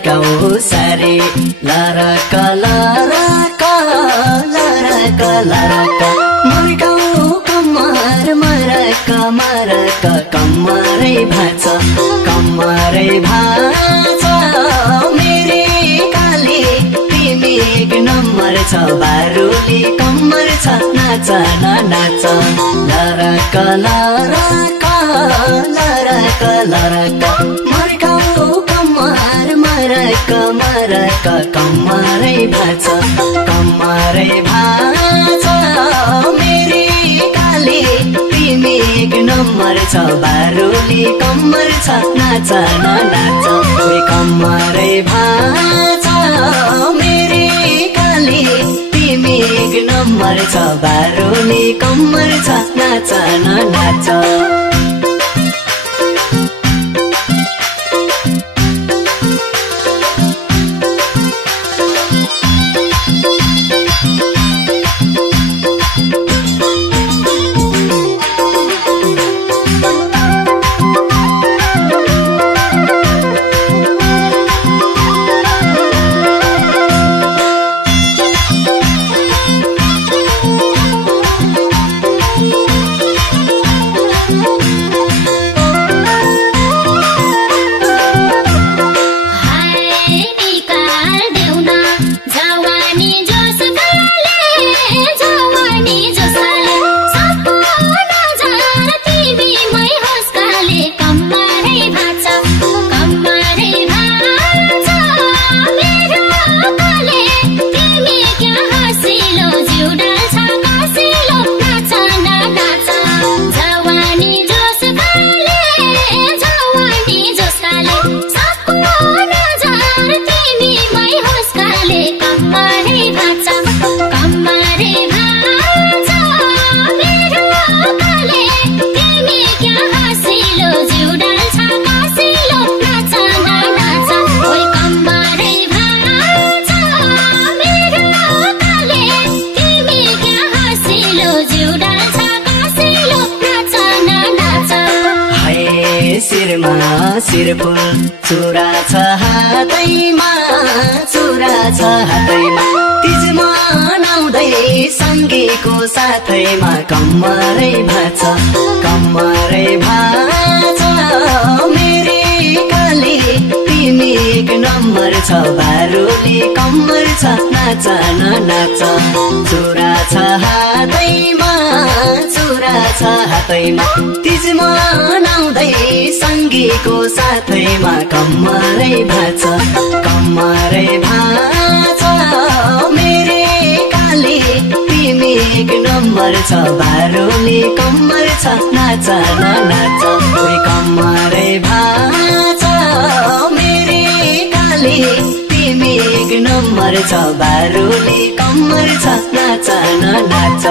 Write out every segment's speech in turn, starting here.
मर्काऊ सारे लरक लरक लरक लरक मर्काऊ कम्मर मरक मरक कम्मरै भाँच कम्मरै भाँच मेरी काली तिमी एक नम्बर छ बारुली कम्मर छ नाच न नाच लरक लरक लरक लरक मर्काऊ कम्मर मरक मरक कम्मरै भाँच कम्मरै भाँच मेरी काली तिमी एक नम्बर छ बारुली कम्मर छ नाच न नाच कम्मरै भाँच मेरी काली तिमी एक नम्बर छ बारुली कम्मर छ नाच न नाच सिरफुल चुरा छ हातैमा चुरा छ हातैमा तिज मनाउँदै सँगीको साथैमा कम्मरै भाँच कम्मरै भाँच मेरी काली तिमी एक नम्बर छ बारुली कम्मर छ नाच न नाच चुरा छ हातैमा चुरा छ हातैमा तिज मनाउँदै सँगीको साथैमा कम्मरै भाँच कम्मरै भाँच मेरी काली तिमी एक नम्बर छ बारुली कम्मर छ नाच न नाच कम्मरै भाँच मेरी काली तिमी एक नम्बर छ बारुली कम्मर छ नाच न नाच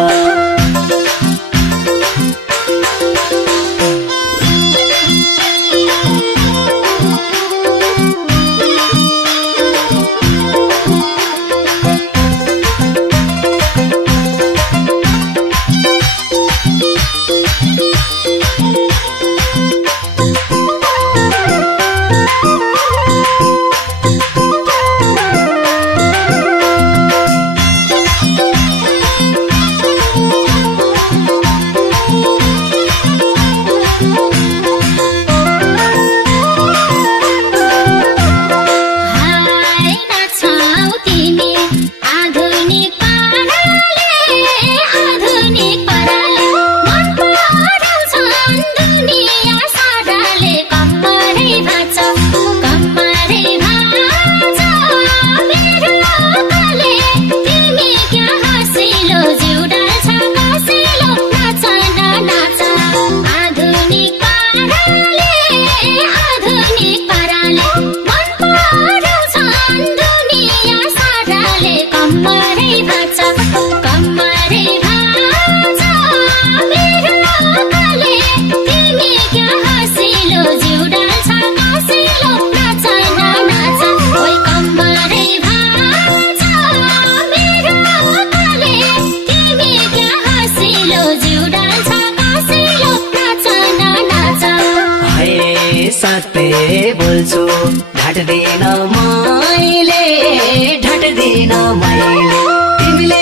बोल्छु ढाट्दिन मैले ढाट्दिन मैले तिमीले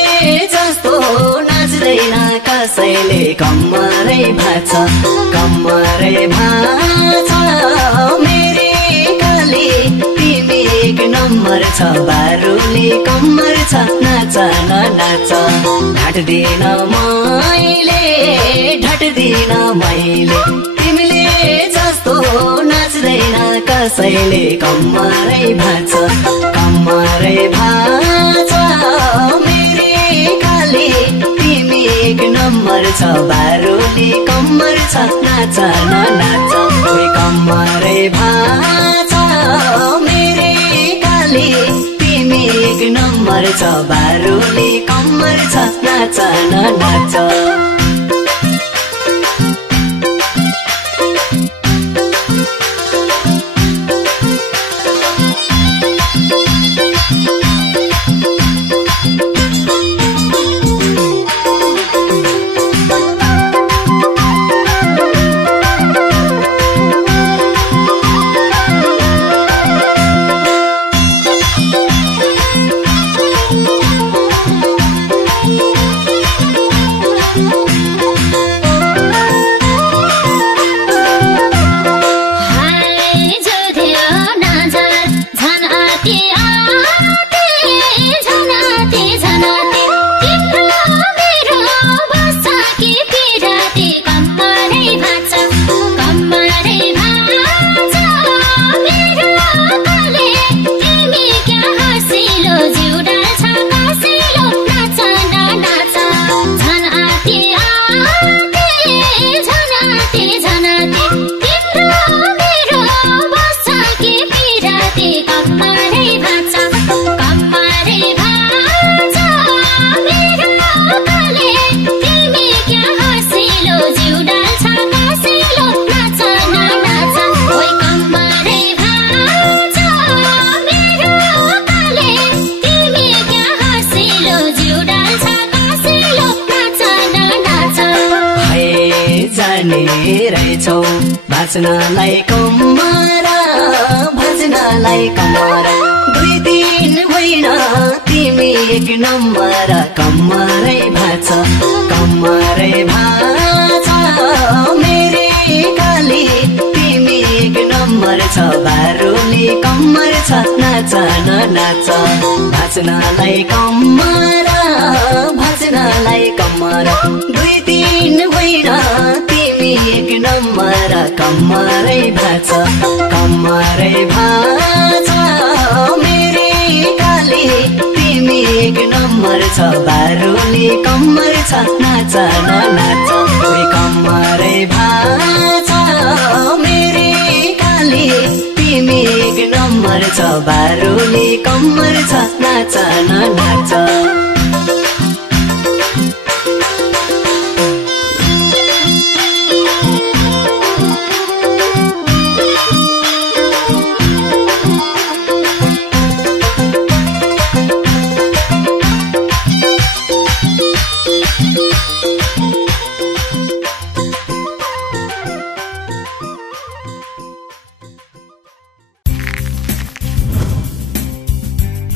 जस्तो नाच्दैन कसैले कम्मरै भाछ मेरी काली तिमी एक नम्बर छ बारुली कम्मर छ नाच न नाच ढाट्दिन मैले तिमीले जस्तो नाच्दैन कसैले कम्मरै भाछ मेरी काली तिमी एक नम्बर छ बारुली कम्मर छ नाच न नाच कम्मरै भाछ मेरी काली तिमी एक नम्बर छ बारुली कम्मर छ नाच न नाच रहेछौ भाच्नलाई कम्मरा दुई दिन होइन तिमी एक नम्बर कम्मरै भाछ मेरी काली तिमी एक नम्बर छ बारुली कम्मर छ नाच न नाच भाच्नलाई कम्मरा दुई दिन होइन तिमी एक नम्बर कम्मरै भाछ मेरी काली तिमी एक नम्बर छ बारुली कम्मर छ नाच न नाच कम्मरै भाछ मेरी काली तिमी एक नम्बर छ बारुली कम्मर छ नाच न नाच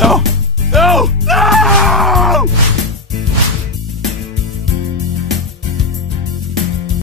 Oh!